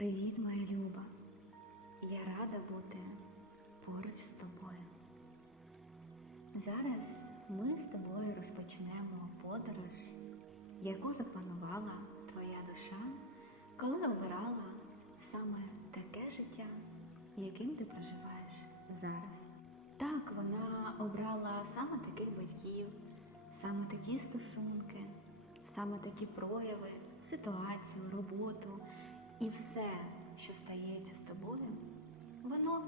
Привіт, моя Люба. Я рада бути поруч з тобою. Зараз ми з тобою розпочнемо подорож, яку запланувала твоя душа, коли обирала саме таке життя, яким ти проживаєш зараз. Так, вона обрала саме таких батьків, саме такі стосунки, саме такі прояви, ситуацію, роботу і все, що стається з тобою, воно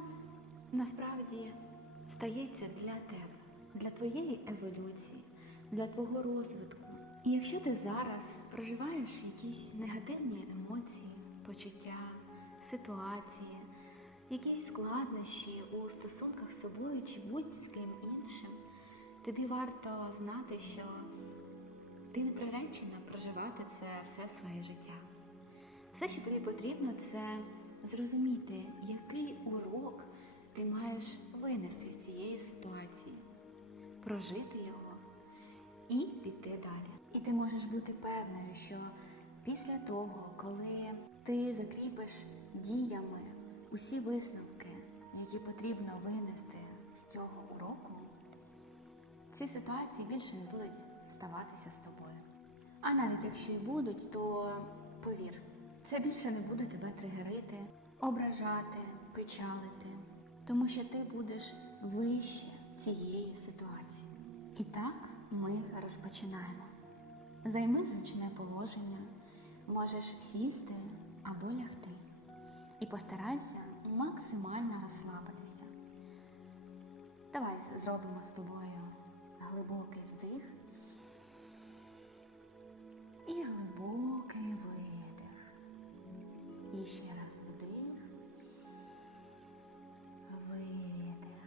насправді стається для тебе, для твоєї еволюції, для твого розвитку. І якщо ти зараз проживаєш якісь негативні емоції, почуття, ситуації, якісь складнощі у стосунках з собою чи будь з ким іншим, тобі варто знати, що ти не приречена проживати це все своє життя. Все, що тобі потрібно, це зрозуміти, який урок ти маєш винести з цієї ситуації, прожити його і піти далі. І ти можеш бути певною, що після того, коли ти закріпиш діями усі висновки, які потрібно винести з цього уроку, ці ситуації більше не будуть ставатися з тобою. А навіть якщо і будуть, то повір, це більше не буде тебе тригерити, ображати, печалити, тому що ти будеш вище цієї ситуації. І так ми розпочинаємо. Займи зручне положення, можеш сісти або лягти. І постарайся максимально розслабитися. Давай зробимо з тобою глибокий вдих І ще раз вдих, видих,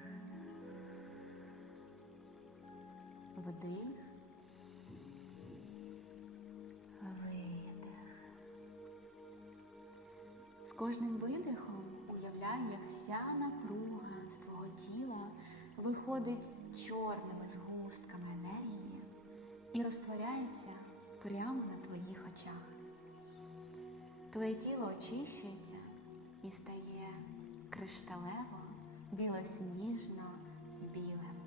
вдих, видих. З кожним видихом уявляй, як вся напруга з твого тіла виходить чорними згустками енергії і розтворяється прямо на твоїх очах. Твоє тіло очищується і стає кришталево, білосніжно білим.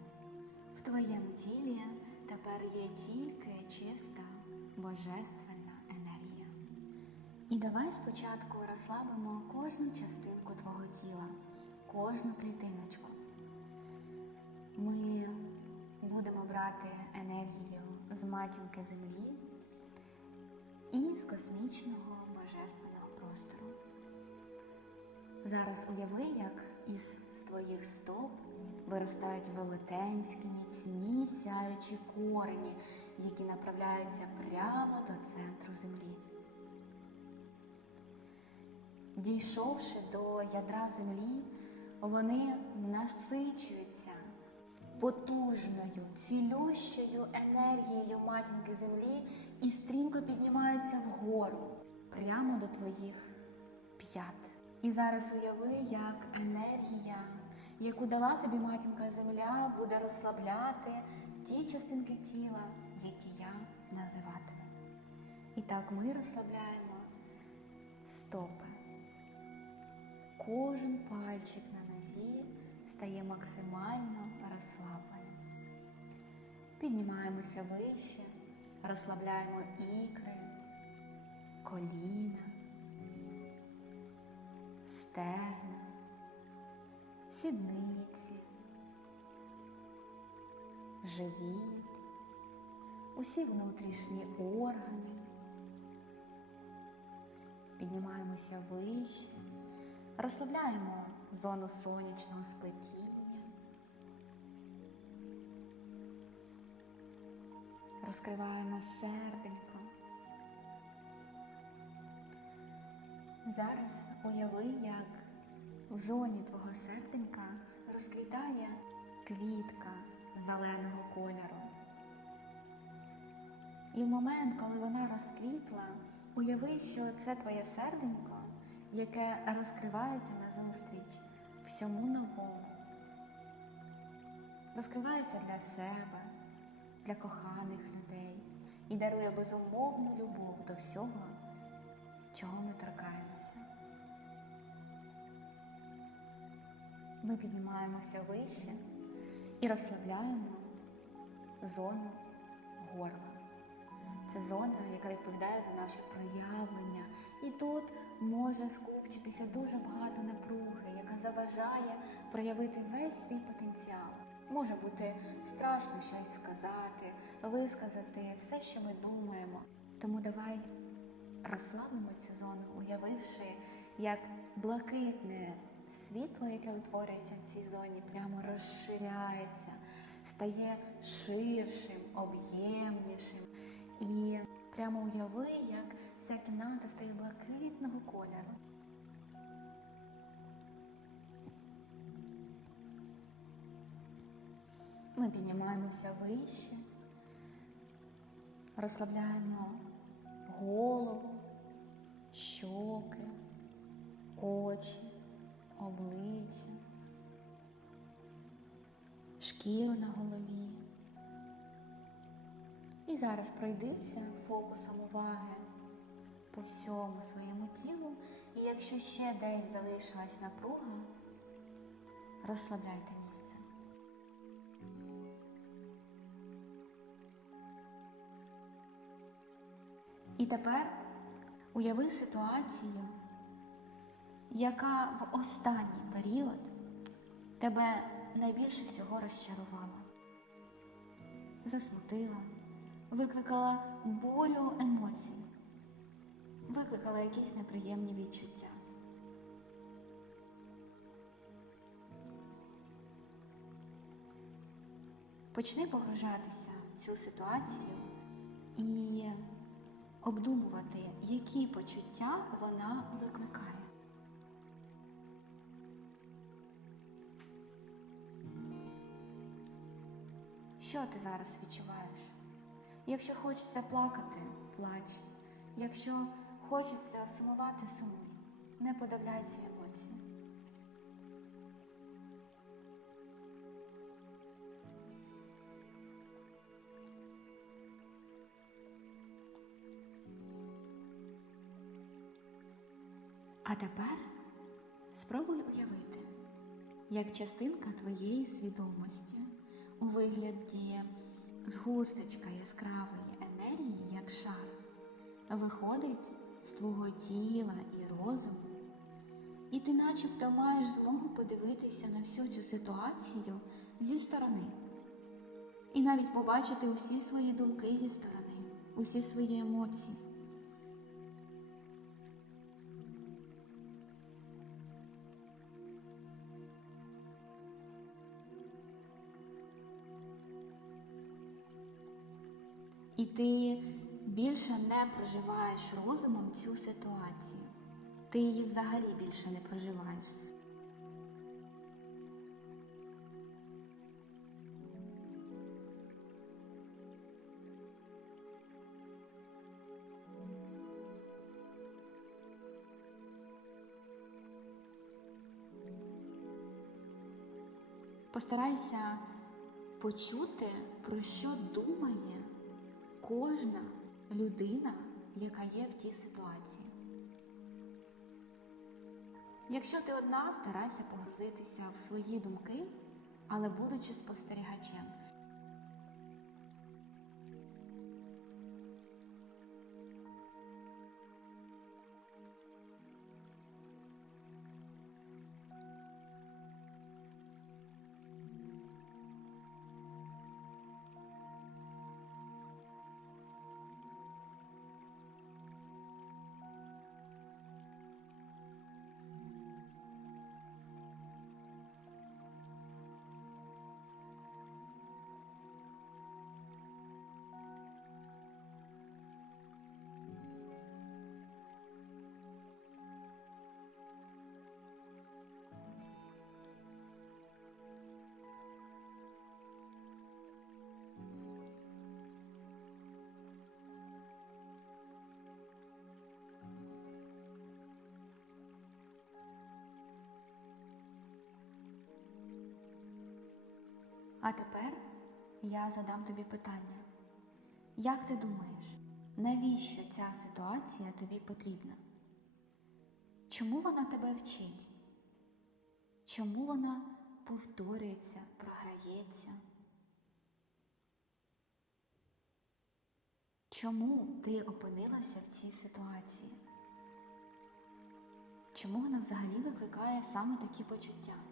В твоєму тілі тепер є тільки чиста божественна енергія. І давай спочатку розслабимо кожну частинку твого тіла, кожну клітиночку. Ми будемо брати енергію з матінки землі і з космічного божественного простору. Зараз уяви, як із твоїх стоп виростають велетенські, міцні, сяючі корені, які направляються прямо до центру землі. Дійшовши до ядра землі, вони насичуються потужною, цілющою енергією матінки землі і стрімко піднімаються вгору, прямо до твоїх п'ят. І зараз уяви, як енергія, яку дала тобі матінка земля, буде розслабляти ті частинки тіла, які я називатиму. І так ми розслабляємо стопи. Кожен пальчик на нозі стає максимально розслабленим. Піднімаємося вище, розслабляємо ікри, коліна, стегна, сідниці, живіт, усі внутрішні органи. Піднімаємося вище. Розслабляємо зону сонячного сплетіння. Розкриваємо серденько. Зараз уяви, як в зоні твого серденька розквітає квітка зеленого кольору. І в момент, коли вона розквітла, уяви, що це твоє серденько яке розкривається назустріч всьому новому. Розкривається для себе, для коханих людей і дарує безумовну любов до всього, чого ми торкаємося. Ми піднімаємося вище і розслабляємо зону горла. Це зона, яка відповідає за наше проявлення. І тут може скупчитися дуже багато напруги, яка заважає проявити весь свій потенціал. Може бути страшно щось сказати, висказати все, що ми думаємо. Тому давай розслабимо цю зону, уявивши, як блакитне світло, яке утворюється в цій зоні, прямо розширяється, стає ширшим, об'ємнішим. І прямо уяви, як вся кімната стає блакитного кольору. Ми піднімаємося вище, розслабляємо голову, щоки, очі, обличчя, шкіру на голові. І зараз пройдися фокусом уваги по всьому своєму тілу. І якщо ще десь залишилась напруга, розслабляйте місце. І тепер уяви ситуацію, яка в останній період тебе найбільше всього розчарувала, засмутила, викликала болю емоцій, викликала якісь неприємні відчуття. Почни погружатися в цю ситуацію і обдумувати, які почуття вона викликає. Що ти зараз відчуваєш? Якщо хочеться плакати, плач. Якщо хочеться сумувати, сумуй. Не подавляй ці. Тепер спробуй уявити, як частинка твоєї свідомості у вигляді згусточка яскравої енергії, як шар, виходить з твого тіла і розуму, і ти начебто маєш змогу подивитися на всю цю ситуацію зі сторони. І навіть побачити усі свої думки зі сторони, усі свої емоції. І ти більше не проживаєш розумом цю ситуацію. Ти її взагалі більше не проживаєш. Постарайся почути, про що думає кожна людина, яка є в тій ситуації. Якщо ти одна, старайся погрузитися в свої думки, але будучи спостерігачем. А тепер я задам тобі питання. Як ти думаєш, навіщо ця ситуація тобі потрібна? Чому вона тебе вчить? Чому вона повторюється, програється. Чому ти опинилася в цій ситуації? Чому вона взагалі викликає саме такі почуття?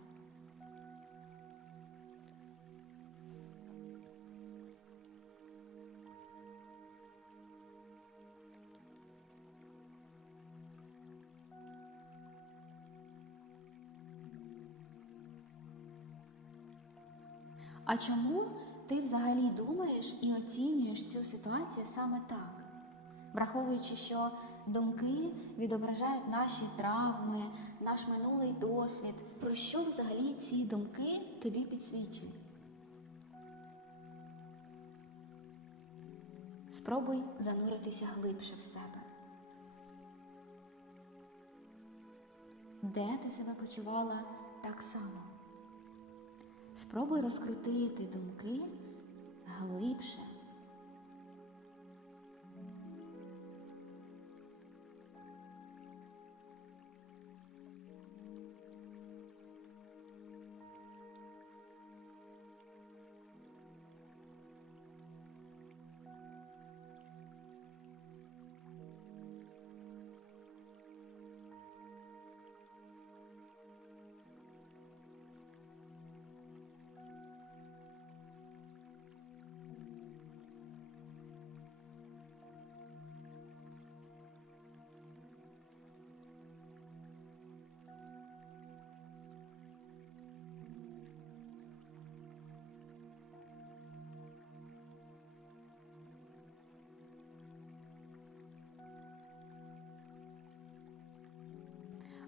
А чому ти взагалі думаєш і оцінюєш цю ситуацію саме так? Враховуючи, що думки відображають наші травми, наш минулий досвід, про що взагалі ці думки тобі підсвічують? Спробуй зануритися глибше в себе. Де ти себе почувала так само? Спробуй розкрутити думки глибше.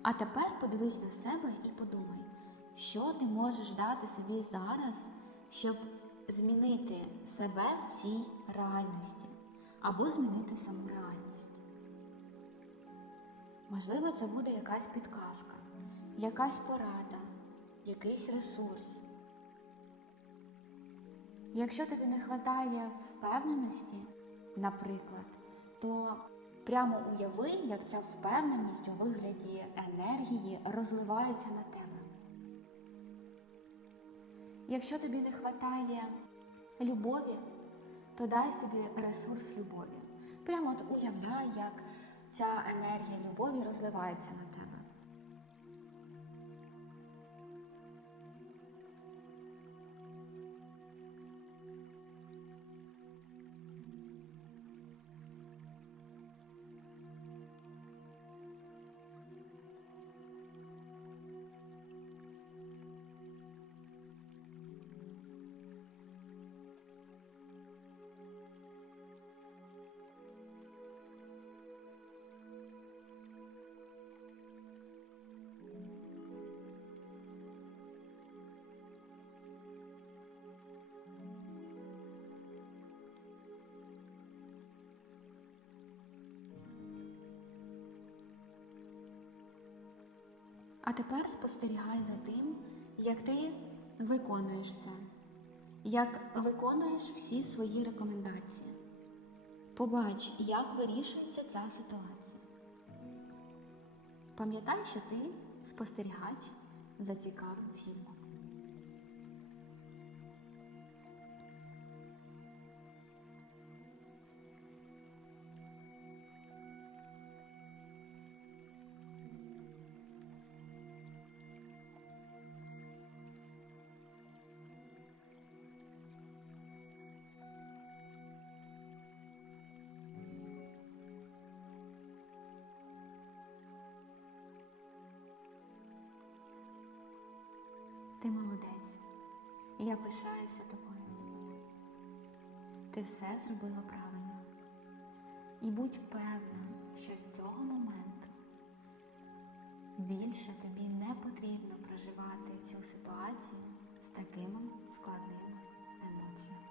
А тепер подивись на себе і подумай, що ти можеш дати собі зараз, щоб змінити себе в цій реальності або змінити саму реальність. Можливо, це буде якась підказка, якась порада, якийсь ресурс. Якщо тобі не вистачає впевненості, наприклад, то прямо уяви, як ця впевненість у вигляді енергії розливається на тебе. Якщо тобі не вистачає любові, то дай собі ресурс любові. Прямо от уявляй, як ця енергія любові розливається на тебе. А тепер спостерігай за тим, як ти виконуєш це, як виконуєш всі свої рекомендації. Побач, як вирішується ця ситуація. Пам'ятай, що ти спостерігач за цікавим фільмом. Ти молодець. Я пишаюся тобою. Ти все зробила правильно. І будь певна, що з цього моменту більше тобі не потрібно проживати цю ситуацію з такими складними емоціями.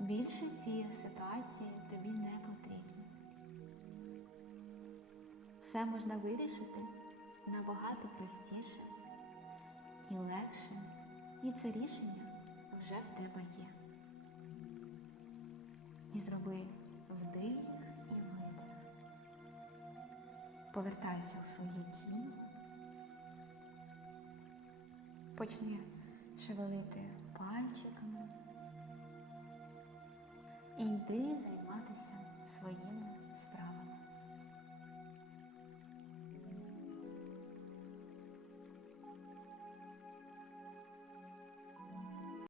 Більше ці ситуації тобі не потрібні. Все можна вирішити набагато простіше і легше, і це рішення вже в тебе є. І зроби вдих і видих. Повертайся у своє тіло почни шевелити пальчиками і йди займатися своїми справами.